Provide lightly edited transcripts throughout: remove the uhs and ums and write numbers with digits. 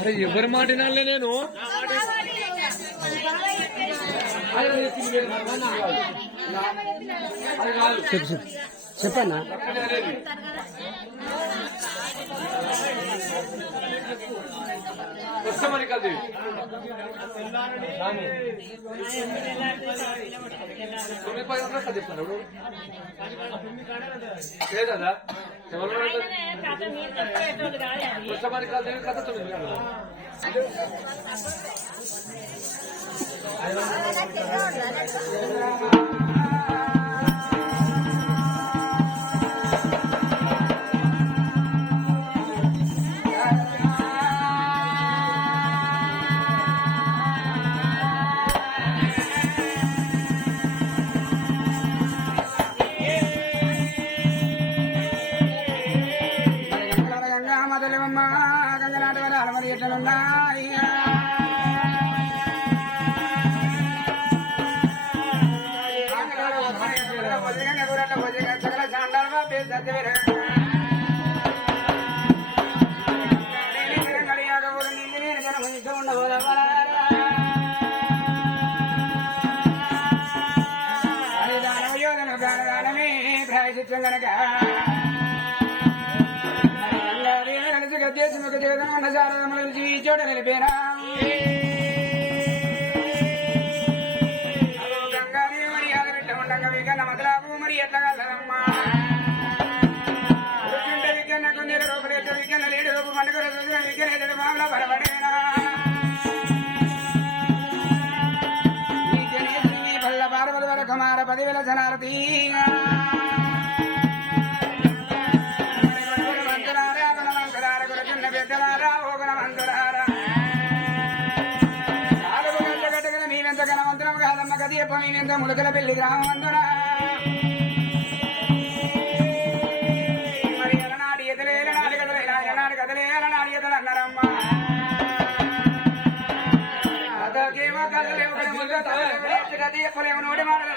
అరే ఎవరి మాట వినాలే నేను చెప్పన్నా మరి కాదు చెప్తాను లేదా మరి కాదు కథ 9 గంటలు చోట నిలిపేనా గంగానే మరి ఆదరెట్ట ఉండగా వికన్న మదలాపు మరి ఎట్లగలమ్మా వికన్న కొన్ని రూపలేట వికన్న లేడు రూపు మనకు వికన్న మామల బలపడేనా పల్ల పార్వతి వర కుమార 10,000 జనారతి నేనెంత ములకల పెళ్లి గ్రామం అందునా మరి ఎలనాడు ఎదలే ఎలనాడు కదలే ఎలనాడు కదలే ఎలనాడు ఎదలు అన్నారమ్మా అదకేమో కదలేవు కది చెప్పలేము నోటి మాటలు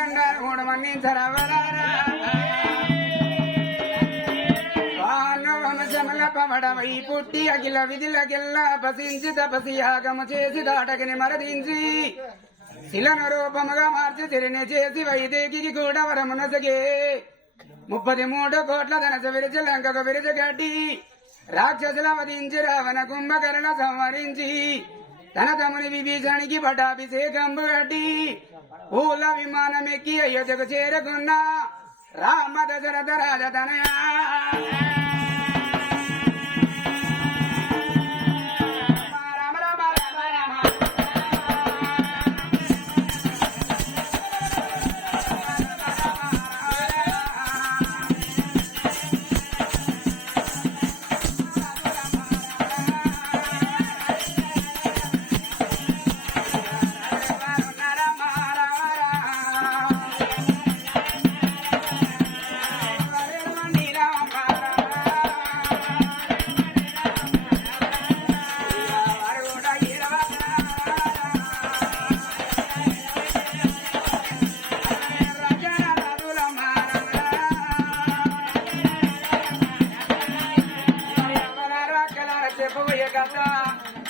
గండారు 3 మంది చరవరారా పమడమై పుట్టి అఖిల విధులకెల్లా పసించి తపసి యాగము చేసి దాటకిని మరదించి శిలను రూపముగా మార్చి తిరిని చేసి వైదేకి కూడా వరమునసగే 33 కోట్ల ధనస విరిచి లంకకు విరిచగడ్డి రాక్షసుల వధించి రావణ కుంభకరణ సంహరించి తన తముని విభీషణికి పటాభిషేకంబు గడ్డి పూల విమానమెక్కి అయోధ్యకు చేరుకున్న రామ దశరథ రాజతనయా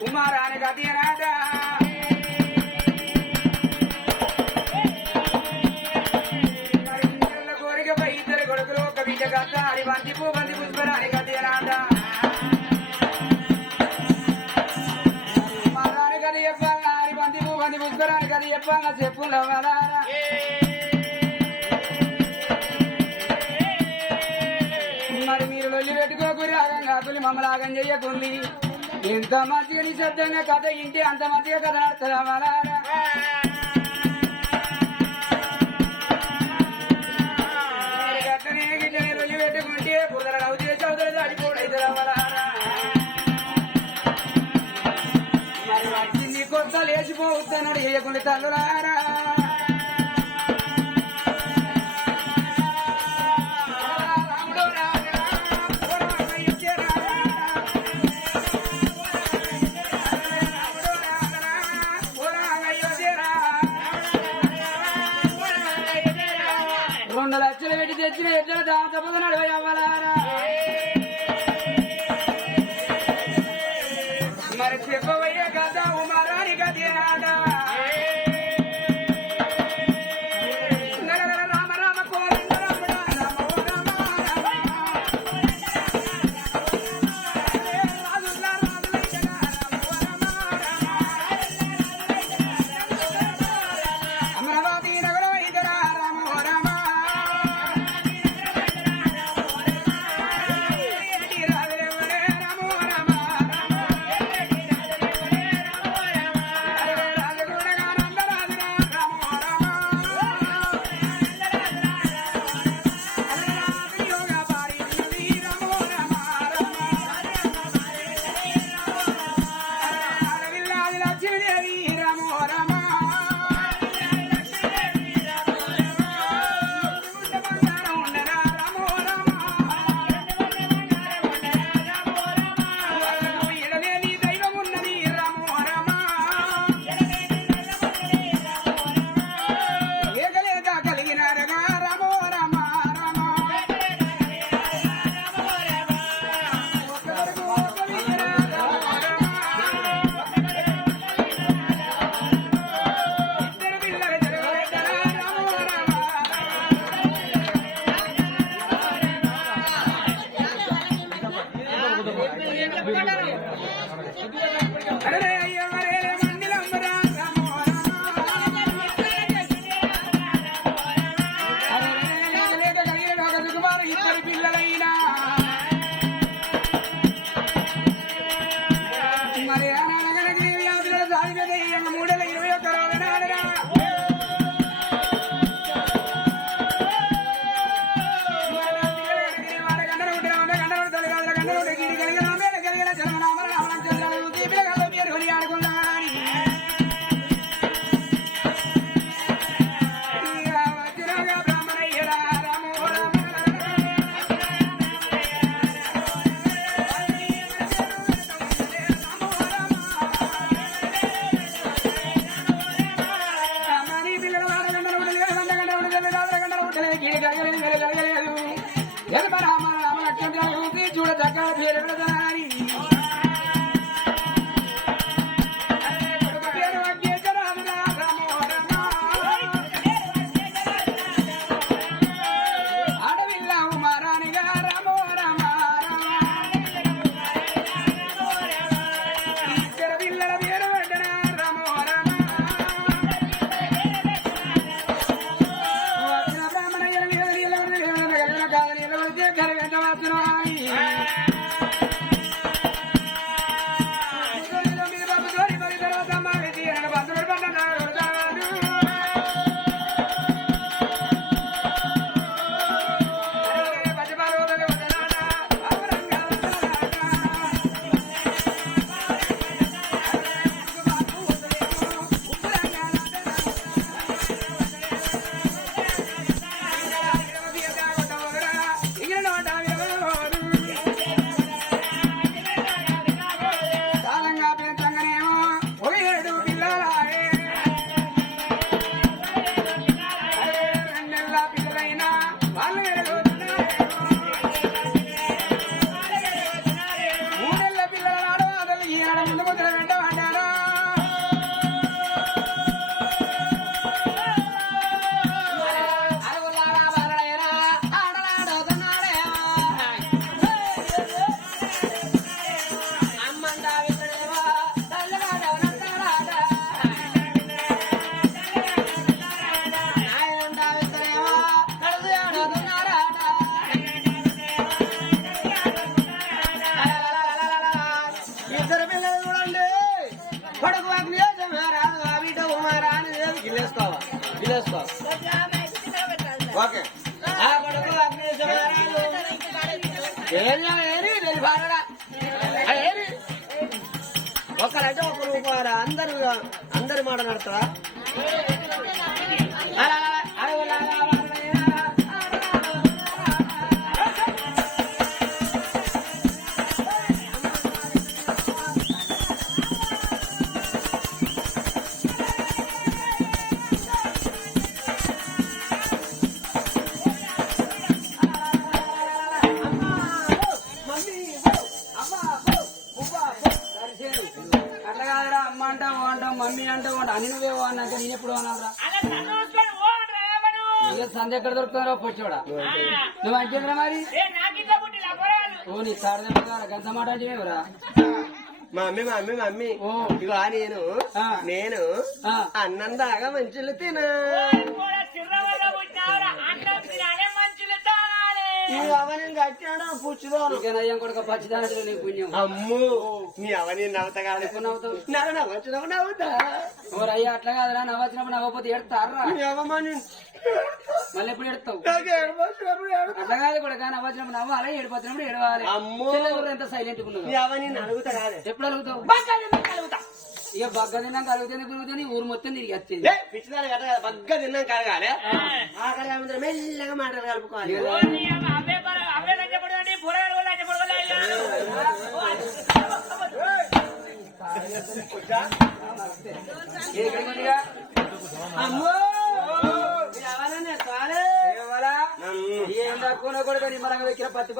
కుమారాని గదియనాదా కోరికపై 2 కొడుకులు ఒక బిడ్డ గద్ద హరిబంతి పూబంతి పుష్పరాని గదియనాదా కుమారాని గది చెప్పాల హరిబంతి పూబంతి పుష్పరాని గది చెప్పాల చెప్పుల మరి మీరు లొల్లి పెట్టుకోకు రాగంగా తొలి మమ్మలాగం చెయ్యకుంది ఎంత మంచిగా నిశ్శబ్దంగా కథ ఇంటి అంత మంచిగా కథ నడుస్తుందా గట్టనే గిట్టనే రొల్లి పెట్టుకుంటే బురదల నవ్వు చేసి అవుతుంది దాడిపోడైతే మరి వచ్చింది కొత్త లేచిపోవద్దన్నాడు చేయకుండా తల్లులారా 2 లక్షలు పెట్టి తెచ్చిన ఎట్లా దాని తప్పదు నడవై అవ్వాలారా మరి చెప్పబోయే కథ ఉమారాని కథేనాట రామ రామ కోదండ రామ రామ అమరావతి నగరం ఇదరా రామ రామ ఒకరంటే ఒకరు అందరి మాట నడతారా అని నువ్వేవో అన్నాక నేను ఎప్పుడు అన్నారా సంధ్య ఎక్కడ దొరుకుతున్నారో పొచ్చోడా నువ్వు అంటేంద్రా మరి ఓ నీ తాడదా గంత మాట అంటే మమ్మీ మమ్మీ మమ్మీ ఇగో నేను అన్నం దాగా మంచులు తినా అవని కట్టాడు పుచ్చుదో కొడుక పచ్చిదాన నీకు పుణ్యం అమ్ము నీ అవని నవ్వుతా నవ్వుతావు నవ్వచ్చు నవ్వుతా ఓరయ్యా అట్లా కాదురా నవ్వచ్చినప్పుడు నవ్వకపోతే ఏడతారా అవమాని మళ్ళీ ఎప్పుడు ఏడతావు అట్లా కాదు కూడా నవ్వచ్చినప్పుడు నవ్వాలి ఏడిపోతున్నప్పుడు ఏడవాలి అమ్మో ఎంత సైలెంట్ ఉన్నావు అవని అడుగుతా కాదు ఎప్పుడు అడుగుతావు ఇక బగ్గ తిన్నాక అడుగుతూనే తిరుగుతుంది ఊరు మొత్తం తిరిగి వచ్చింది పిచ్చిదారు కట్ట బగ్గ తిన్నాం కడగాలి ఆకలి మెల్లగా మాటలు కలుపుకోవాలి అమ్మో ఏం తక్కువ కూడా నిమ్మరంగా వెక్కిన పత్తి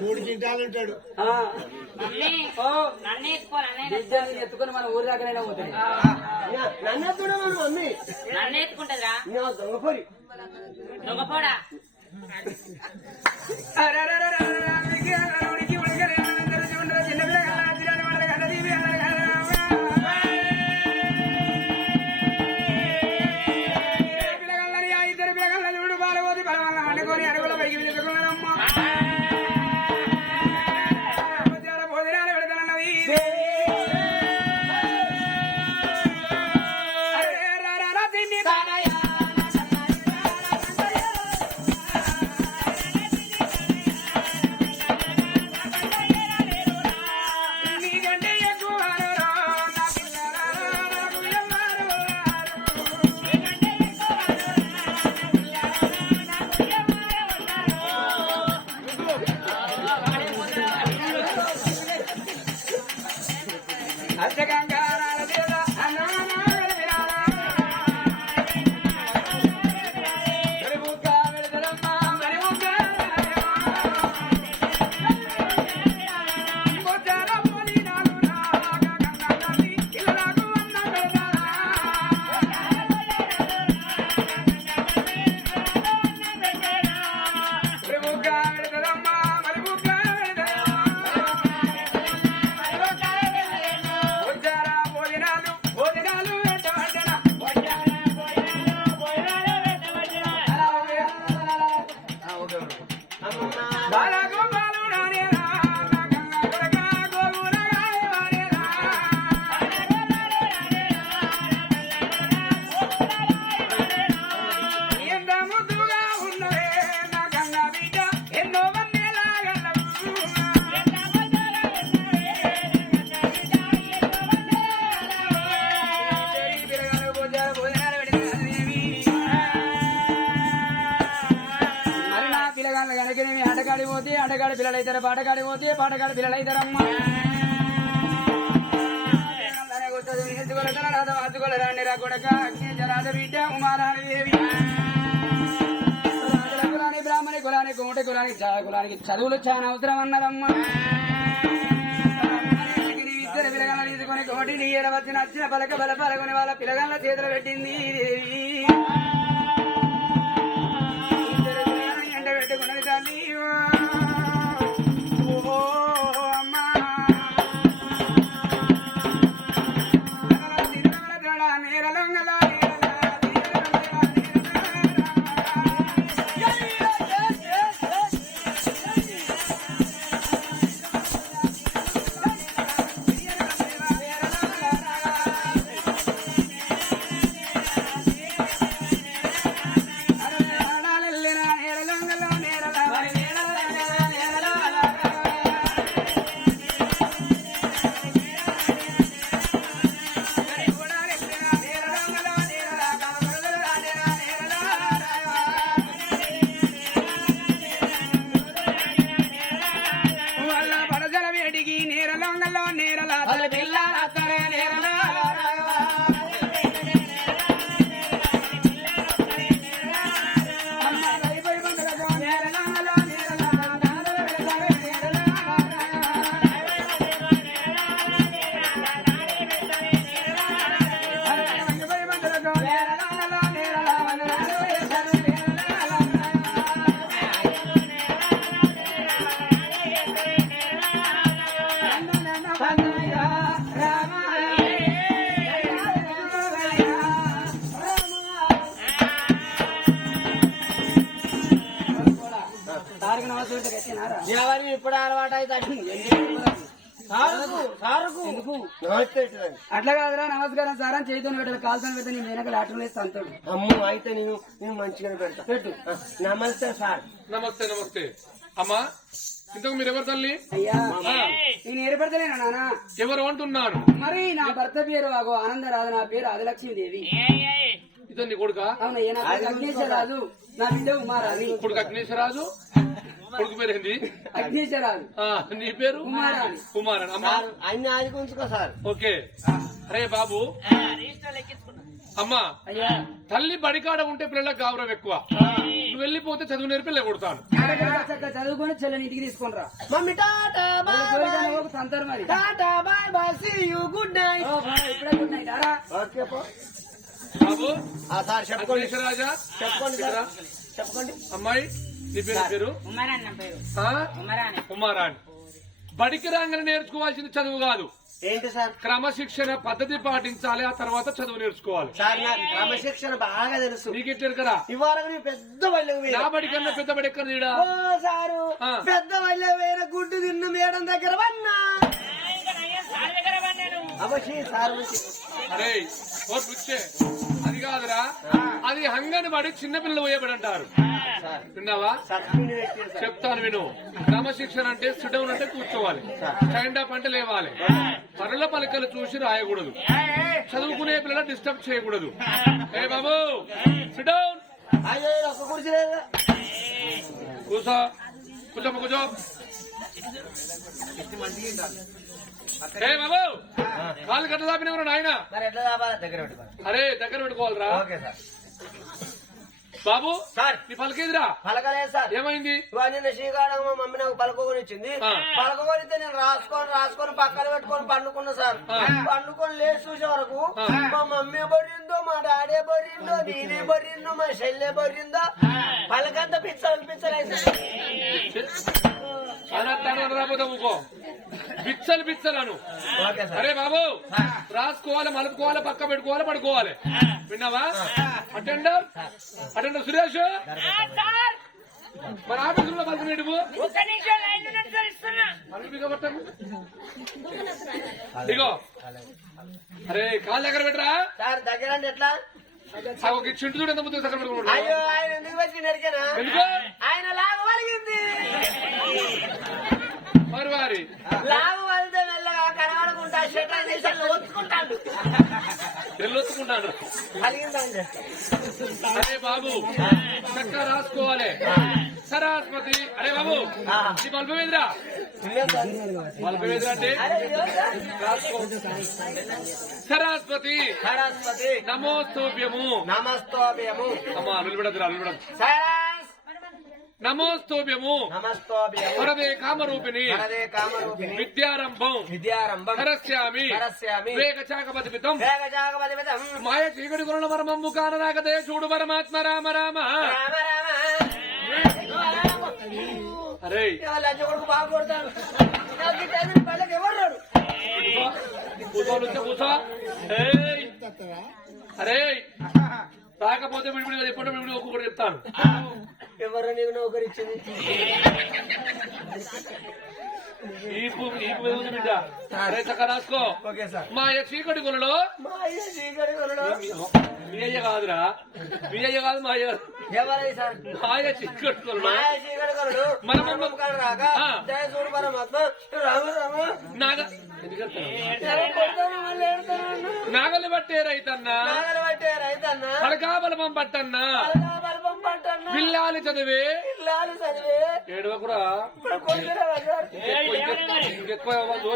3 కింటాలు ఉంటాడు ఎత్తుకుని మన ఊరి దాకానైనా పోతుంది నన్ను ఎత్తుడా మమ్మీ నన్ను ఎత్తుకుంటదా దొంగపోరి దొంగపోడా ఆటగాడి పోతే ఆటగాడి పిల్లలు అవుతారు పాటగాడి పోతే పాటగాడి పిల్లలు అవుతారమ్మా రాండి రా కొడక జరాద బిడ్డ ఉమారాణి దేవి కులాని బ్రాహ్మణి కులాని కోట కులానికి చాలా కులానికి చదువులు చాలా అవసరం అన్నారమ్మా ఇద్దరు పిల్లగాళ్ళ తీసుకొని కోటి నీడ వచ్చి నచ్చిన పలక బల పలకొని వాళ్ళ పిల్లగాళ్ళ చేతులు పెట్టింది దేవి ఎండ పెట్టుకున్నది తల్లి ఓహో అమ్మా నేరలంగలా సార్కి నమస్తే కట్టినారా ఎవరికి ఇప్పుడు అలవాటు అవుతాడు సారుకు ఎందుకు నమస్తే పెట్టదండి. అట్లా కాదురా నమస్కారం సార్ అని చేతితో పెట్టాలి కాల్తో పెడితే నీ వెనకాల ఆటలు వేస్తే అంతాడు అమ్మో అయితే నేను మంచిగానే పెడతా పెట్టు నమస్తే సార్. నమస్తే నమస్తే అమ్మా ఇంతకు మీరు ఎవరు తల్లి అయ్యా నేను ఏర్పడతలేనా నాన్న ఎవరు అంటున్నాను మరి నా భర్త పేరు ఆగో ఆనందరాజు నా పేరు ఆదిలక్ష్మీదేవి ఇతను నీ కొడుక అవునయ్యా నా పేరు అగ్నేశ్వరరాజు నా బిడ్డ ఉమారాణి కొడుకు అగ్నేశ్వరాజు కొడుకు పేరు ఏంది అగ్నేశ్వరరాజు నీ పేరు కుమారాణి. కుమారన్ అమ్మా సార్ అన్ని ఆదికి ఉంచుకో సార్. ఓకే అరే బాబు అమ్మా అయ్యా తల్లి బడికాడ ఉంటే పిల్లలకు గౌరవం ఎక్కువ నువ్వు వెళ్ళిపోతే చదువు నేర్పి వెళ్ళగొడతాను చక్కగా చదువుకొని చెల్లెని ఇంటికి తీసుకొని రా మమ్మీ టాటా బాయ్ బాయ్. సంతారు మరి tata bye bye see you good night. ఇప్పుడే గుడ్ నైట్ రా ఓకే పో. బాబు సార్ చెప్పుకోండి అగ్నేశ్వరరాజా చెప్పుకోండి ఇక్కడ. సార్ చెప్పుకోండి. అమ్మాయి నీ పేరు ఉమ్మరాన్న పేరు ఆ? ఉమ్మరాని కుమారాణి బడికి రాగానే నేర్చుకోవాల్సింది చదువు కాదు ఏంటి సార్? క్రమశిక్షణ పద్ధతి పాటించాలి ఆ తర్వాత చదువు నేర్చుకోవాలి సార్ నాకు క్రమశిక్షణ బాగా తెలుసు. నీకెట్టారు కదా ఇవాళ నేను పెద్ద వాళ్ళకి నా బడి కన్నా పెద్ద బడి ఎక్కడ నీడా ఓ సారు ఆ. పెద్ద వాళ్ళ వేరే గుడ్డు తిన్న మేడం దగ్గర వన్నా అవశ్య సార్ నుంచి. అరే ఓ పిచ్చే అది కాదురా అది హంగని బడి చిన్నపిల్లలు పోయేబడి అంటారు సార్ విన్నావా సబ్సిడీ పెట్టారు సార్. చెప్తాను విను క్రమశిక్షణ అంటే సిడౌన్ అంటే కూర్చోవాలి స్టాండ్ అప్ అంటే లేవాలి పరుల పలకలు చూసి రాయకూడదు చదువుకునే పిల్లల డిస్టర్బ్ చేయకూడదు ఏ బాబు సిడౌన్ అయ్యో ఒక్క కుర్చీ లేదా? కూర్చో కూర్చో కూర్చో ఏ బాబు కాళ్ళు కట్ట దాపినవరా నాయన మరి ఎట్లా కావాలి దగ్గర పెట్టుకోవాలి. అరే దగ్గర పెట్టుకోవాలరా ఓకే సార్. బాబు సార్ నీ పలకేదిరా పలకలేదు సార్. ఏమైంది ఇవాళ నిన్న శ్రీకాళం మా మమ్మీ నాకు పలకొని ఇచ్చింది. ఆ. పలకొనితే నేను రాసుకొని పక్కన పెట్టుకొని పండుకున్నా సార్. పండుకొని లేచి చూసే వరకు మా మమ్మీ బొర్రిందో మా డాడీ బొర్రిందో నేనే బొర్రిందో మా చెల్లె బొర్రిందో పలకంతా పిచ్చలు రాబోతా ఊకో బిచ్చలు బిచ్చలను ఓకే సార్. అరే బాబు రాసుకోవాలి మలుపుకోవాలి పక్క పెట్టుకోవాలి పడుకోవాలి విన్నావా అటెండర్ సురేష్ మన ఆఫీసులో పలుకు నువ్వు ఒక్క నిమిషం లైన్ ఇస్తున్నా పట్టకు ఇగో అరే కాళ్ళ దగ్గర పెట్టరా సార్ దగ్గర అంటే ఎట్లా? ఒక చింటు చూడు ఎంత ముందు దగ్గర పెట్టుకున్నాడు అయ్యో ఆయన ఎందుకు వచ్చి నడిచానా? ఎందుకు ఆయన లాగు వలిగింది. మరి వారి లాగు వలితే మెల్లగా కనబడకుండా షట్టర్ తీసి ఒత్తుకుంటాడు. వెళ్ళొచ్చుకుంటాడు కలిగిందండి. అరే బాబు చక్కగా రాసుకోవాలి సరస్వతి అరే బాబు ఈ బల్బు వేదిరా బల్బు వేదిరా అంటే రాసుకో సరస్వతి సరస్వతి నమోస్తోభ్యము నమస్తోభ్యము అమ్మా నిలబడదురా నిలబడదు సరస్ నమోస్తోభ్యము నమస్తోభ్యము వరదే కామరూపిణి వరదే కామరూపిణి విద్యారంభం విద్యారంభం కరస్యామి కరస్యామి వేగచాకపతిపితం వేగజాగపతిపదం మాయ చీకటి గురుల మరమమ్ము కానరాకదే చూడు పరమాత్మ రామ రామ రామ రామ. అరే లంచ కొడుకు బాగా కొడతాడు. నాకు ఈ టైంలో పళ్ళకి ఎవరు రాడు. కూర్చో నుంచో కూర్చో ఏయ్. అరే రాకపోతే విడివిడిగా చెప్పండి విడివిడి ఒక్కొక్కటి చెప్తాను ఎవరు నీకు నౌకరిచ్చింది? ఈపు బిడ్డ అరే చక్కగా రాసుకో ఓకే సార్. మాయ చీకటి గురులో మా అయ్య చీకటి కొనడు. మీ అయ్య కాదురా మీ అయ్య కాదు మా అయ్య ఎవరై సార్? మాయ చీకటి గురులో మాయ చీకటి కొనడు. మనమమ్మ కాదు రాక ఆ. జయ చూడు పరమాత్మ రామ రామ. నాగ ఎందుకెళ్తావు? ఎవరు కొడతాను మళ్ళీ ఏడుతాను అన్నా. నాగలి పట్టే రైతన్నా నాగలు పట్టే రైతన్నా పడకా బలపం పట్టన్నా పలకా బల్బం పట్టన్నా పిల్లాలి చదివే పిల్లాలు చదివే ఏడవకురా కొందరు సార్ ఇంకెక్కువ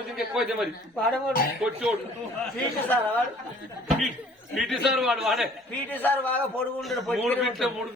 ఇంకెక్కువ అయితే మరి పాడవాడు కొట్టోడు పీటీ సార్ వాడు పీటీ సార్ వాడు వాడే పీటీ సార్ బాగా పొడుగుంటాడు. మూడు ఫీట్ల మూడు